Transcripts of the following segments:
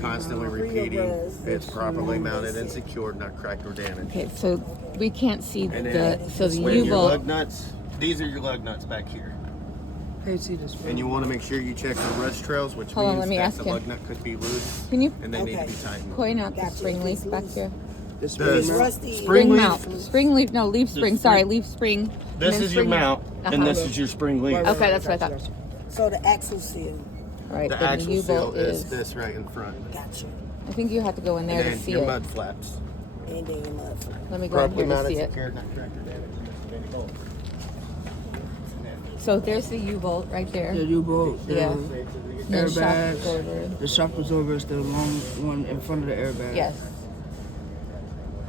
constantly repeating. It's properly mounted and secured, not cracked or damaged. Okay, so we can't see And the then so the when your U-bolt. lug nuts, these are your lug nuts back here. Hey, see this? And you want to make sure you check the rust trails, which Hold on, means let me that ask the him. lug nut could be loose Can you and they need to be tightened. point out the Gotcha. spring leaf back here? This The It's mount? rusty. Spring leaf. mount. Spring leaf. No, leaf spring. Sorry, leaf spring. and This then is your spring- mount, and Uh-huh. this is your spring leaf. Right, Okay, that's what I gotcha, thought. So the axle seal. Right, The then axle the seal U-bolt is this right in front. Gotcha. I think you have to go in there And to then see your it. mud flaps. And then your mud flap. Let me go in Properly here to mounted, see it. secured, not cracked or damaged, and missing any bolts. So there's the U-bolt right there. The U-bolt, the Yeah. No shock airbags, absorber. the shock absorber is the long one in front of the airbag. Yes.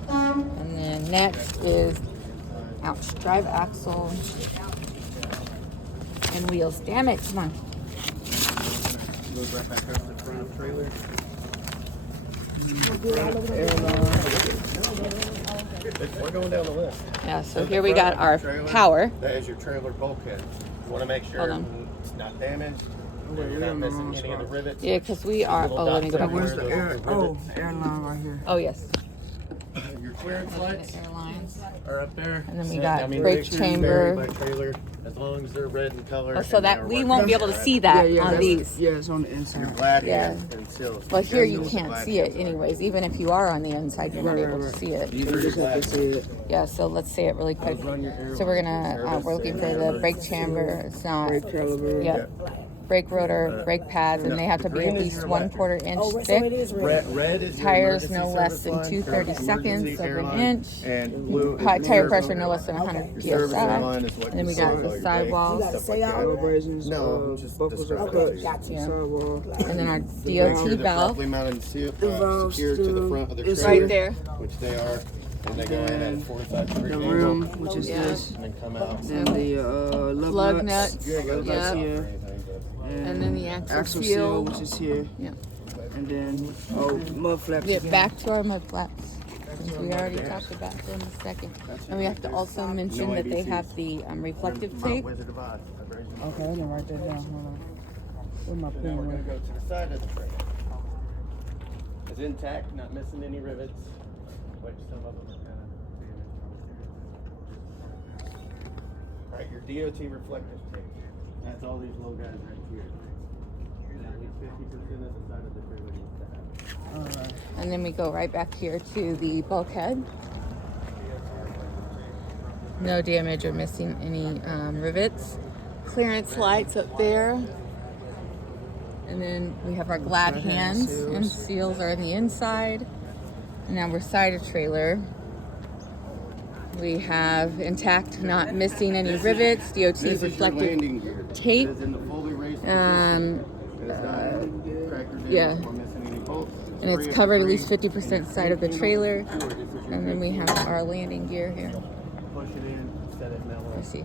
And then next is ouch, drive axle and wheels. Damn it! Come on. Move right back up to the front of the trailer. We're going down the list. Yeah. So the here we front got of our the trailer, power. That is your trailer bulkhead. You want to make sure Hold on. it's not damaged. Wait, You're we're not on the missing wrong any of the spot. rivets. Yeah, because we are. Little Oh, let me go dots back. Where's everywhere. the air? Those Oh, rivets. airline right here. Oh yes. Your clearance lights Airlines. are up there. And then we So, got I mean, brake they can chamber. vary by trailer, as long as they're red in color. Oh, so and that they're we working won't be able to right. see that on that's- these. Yeah, it's on the Your inside. glad Yeah. hand and seals. But here you Shows the can't glad see it hands on anyways. Even if you are on the inside, you're not Right, able right, to see it. These You are your just have glad to see it. Yeah, so let's say it really quick. Run your air So we're lines, gonna we're looking for the brake chamber. It's not. Brake caliber. Yep. Brake rotor, brake pads, and they have to be at green is least your 1/4 inch Oh, so it thick. is red. Red is your Tires emergency no less service than line, 2/30 or seconds emergency of an airline, inch. and blue is Tire your pressure service no less than airline. 100 Your service psi. airline is what And then we you got see the all your sidewalls. You gotta say all that? Vibrations, No, just buckles are describe cut, Gotcha. Yeah. sidewall. And then our Make DOT sure they're valve properly mounted and The valves secured to the still front of the is trailer, right there. which they are. And they go in at a 45-degree The angle, rim, which is Yeah. this. and then come out. Then the lug Plug nuts. nuts. Lug nuts Yeah. here. And then the axle seal, seal. which is here. Yeah. And then, mud flaps. Get again. back to our mud flaps. Since we already talked about them a second. And we have to also mention that they have the reflective tape. Wizard of Oz. Okay, I didn't write that down. Hold on. Where's my Now pen? we're going at? to go to the side of the trailer. It's intact, not missing any rivets, which some of them are kind of damaged. Alright, your DOT reflective tape. That's all these little guys right here. At least 50% of the side of the trailer needs to have. Alright. And then we go right back here to the bulkhead. No damage or missing any rivets. Clearance lights up there. And then we have our glad Glad hand hands seals. and seals are on the inside. And now we're side of trailer. We have intact, not missing any rivets. DOT This is your reflective landing gear. tape. It is in the fully raised Um, position. It is not cracked or damaged yeah. or missing any bolts. And free it's of covered at debris. least 50% side of the trailer. This is your And then we brake have our landing gear here. Push it in, set it mellow. Let's see.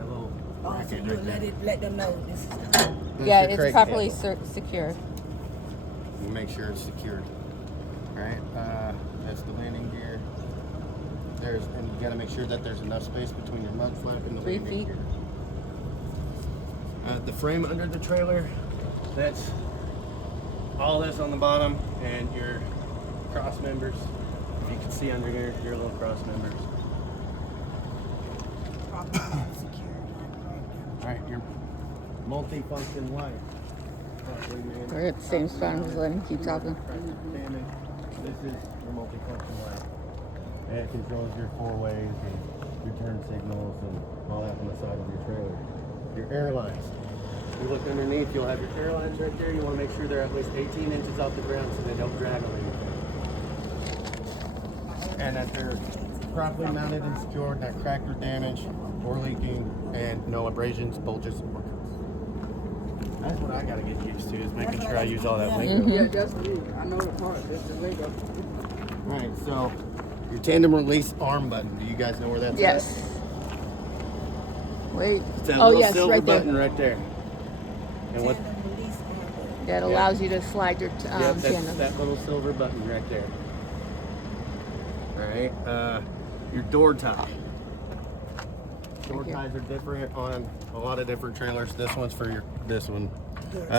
A little Oh, so bracket you right let them know this is. there. Yeah, Your it's crate properly handle. secured. You make sure it's secured. Alright, that's the landing gear. And you gotta make sure that there's enough space between your mud flap and the 3 landing feet. gear. The frame under the trailer, that's all this on the bottom, and your cross members. If you can see under here, your little cross members. Alright, your multi-function light. We're at the same spot. I'm just letting him keep talking. This is your multi-function light. And it controls your four ways and your turn signals and all that on the side of your trailer. Your airlines. You look underneath, you'll have your airlines right there. You want to make sure they're at least 18 inches off the ground so they don't drag on anything. And that they're properly mounted and secured, not cracked or damaged or leaking, and no abrasions, bulges, or cuts. That's what I gotta get used to, is making sure I use all that lingo. Yeah, that's me. I know the part. That's the lingo. Alright, so your tandem release arm button. Do you guys know where that's Yes. at? Wait. It's that Oh, little yes, silver right there. button right there. And what? That allows you to slide your Yep, that's tandem. that little silver button right there. Alright, your door tie. Door Right here. ties are different on a lot of different trailers. This one's for this one.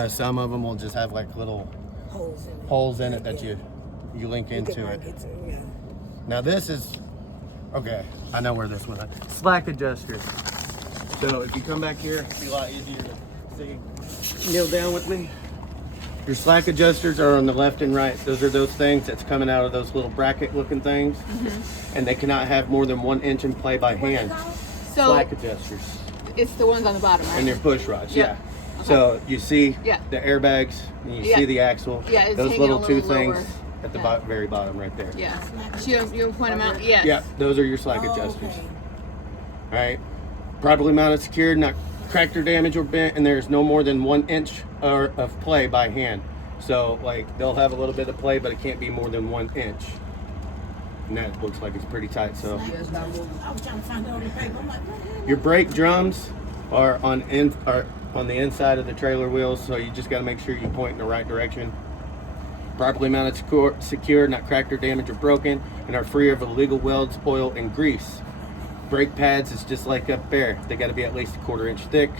Some of them will just have like little holes in it that you link into it. Yeah. Now this is, okay, I know where this one is. Slack adjusters. So if you come back here, it'll be a lot easier to see. Kneel down with me. Your slack adjusters are on the left and right. Those are those things that's coming out of those little bracket looking things. And they cannot have more than 1 inch in play by hand. So Slack adjusters. it's the ones on the bottom, right? And they're push rods, Yep. yeah. So you see Yeah. the airbags, and you Yeah. see the axle. Yeah, it's those hanging little a two little things lower. at the Yeah. very bottom right there. Yeah. You point them out? Yes. Yeah, those are your slack adjusters. Okay. All right, properly mounted, secured, not cracked or damaged or bent, and there's no more than 1 inch of play by hand. So like they'll have a little bit of play, but it can't be more than 1 inch. And that looks like it's pretty tight. So Yeah, it's not moving. I was trying to find it on the paper. I'm like, what the hell? your brake drums are on the inside of the trailer wheels, so you just got to make sure you point in the right direction. Properly mounted, secure, not cracked or damaged or broken, and are free of illegal welds, oil, and grease. Brake pads is just like up there. They got to be at least 1/4 inch thick.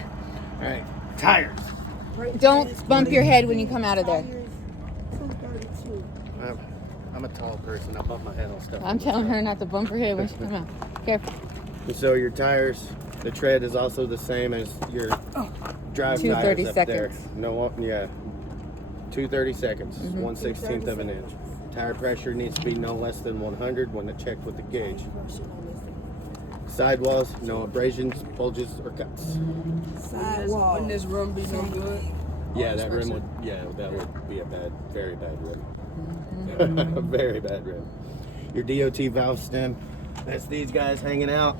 All right, tires. Don't bump your head when you come out of there. 232. I'm a tall person. I bump my head on stuff. I'm telling her not to bump her head when she comes out. Careful. And so your tires, the tread is also the same as your drive 230 tires up there. seconds. No, yeah, 230 seconds, 1/16 of an inch. Tire pressure needs to be no less than 100 when it checked with the gauge. Sidewalls, no abrasions, bulges, or cuts. Sidewall. Wouldn't this room be no good? Yeah, that rim would. Yeah, that would be a very bad rim. A very bad rim. Your DOT valve stem, that's these guys hanging out,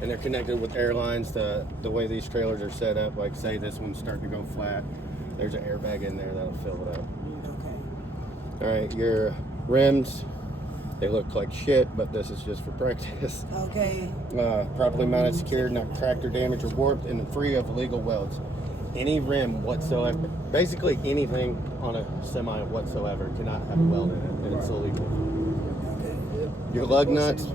and they're connected with airlines. The way these trailers are set up, like say this one's starting to go flat, there's an airbag in there that'll fill it up. Okay. All right, your rims, they look like shit, but this is just for practice. Okay. Properly mounted, secured, not cracked or damaged or warped, and free of illegal welds. Any rim whatsoever, basically anything on a semi whatsoever cannot have a weld in it, and it's illegal. Your lug nuts,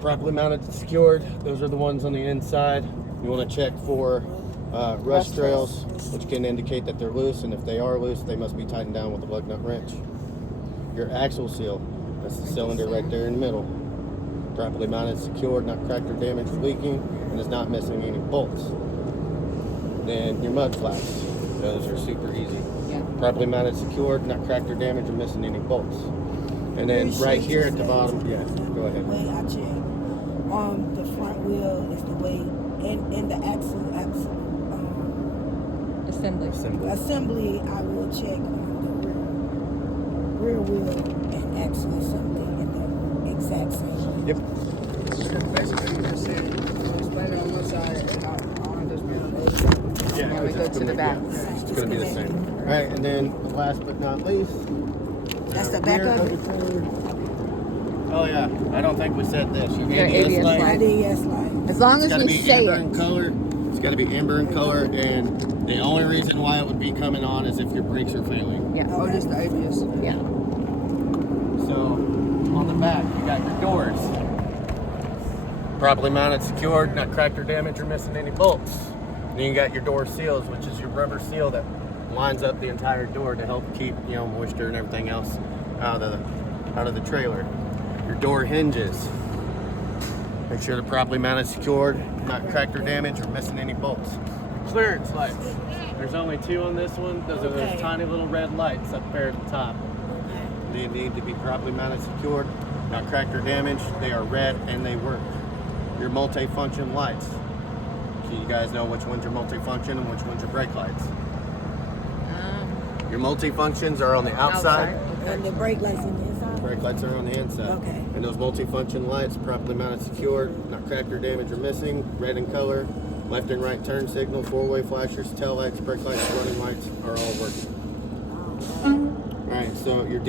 properly mounted and secured. Those are the ones on the inside. You want to check for rust trails, which can indicate that they're loose, and if they are loose, they must be tightened down with a lug nut wrench. Your axle seal, that's the cylinder right there in the middle. Properly mounted, secured, not cracked or damaged or leaking, and is not missing any bolts. Then your mud flaps, those are super easy. Yeah. Properly mounted, secured, not cracked or damaged or missing any bolts. And then right here at the bottom, yeah, go ahead. Way I check. The front wheel is the way, and the axle Assembly. assembly. I will check on the rear wheel and axle assembly in the exact same. Yep. Basically, you just said, explain it on one side, and I'll understand on the other side. Yeah, Now we it's go just to the gonna back. be- yeah, it's gonna be the same. All right, and then last but not least, That's the back rear of it. the trailer. Oh yeah, I don't think we said this. Your Your ABS ABS light. light. IDS light. As long It's as got to you be say amber it. in color. It's got to be amber in color, and the only reason why it would be coming on is if your brakes are failing. Yeah. Oh, just the ABS. Yeah. So on the back, you got your doors. Properly mounted, secured, not cracked or damaged or missing any bolts. Then you got your door seals, which is your rubber seal that lines up the entire door to help keep moisture and everything else out of the trailer. Your door hinges. Make sure they're properly mounted, secured, not cracked or damaged or missing any bolts. Clearance lights. There's only 2 on this one. Those are those Okay. tiny little red lights up there at the top. They need to be properly mounted, secured, not cracked or damaged. They are red and they work. Your multi-function lights. So you guys know which one's your multi-function and which one's your brake lights. Your multi-functions are on the outside. And the brake lights in the inside. Brake lights are on the inside. Okay. And those multi-function lights, properly mounted, secured, not cracked or damaged or missing, red in color, left and right turn signal, 4-way flashers, tail lights, brake lights, running lights are all working. Alright, so your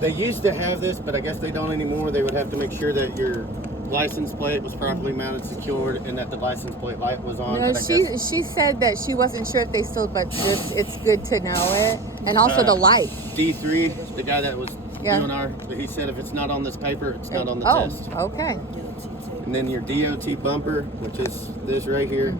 they used to have this, but I guess they don't anymore. They would have to make sure that your license plate was properly mounted, secured, and that the license plate light was on. No, but I guess she said that she wasn't sure if they still, but it's good to know it. And also the light. D3, the guy that was Yeah. doing he said if it's not on this paper, it's not on the Oh, test. okay. And then your DOT bumper, which is this right here.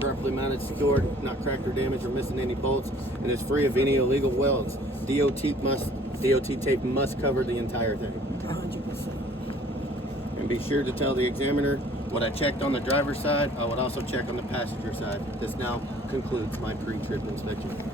properly mounted, secured, not cracked or damaged or missing any bolts, and is free of any illegal welds. DOT tape must cover the entire thing. 100%. And be sure to tell the examiner what I checked on the driver's side. I would also check on the passenger side. This now concludes my pre-trip inspection.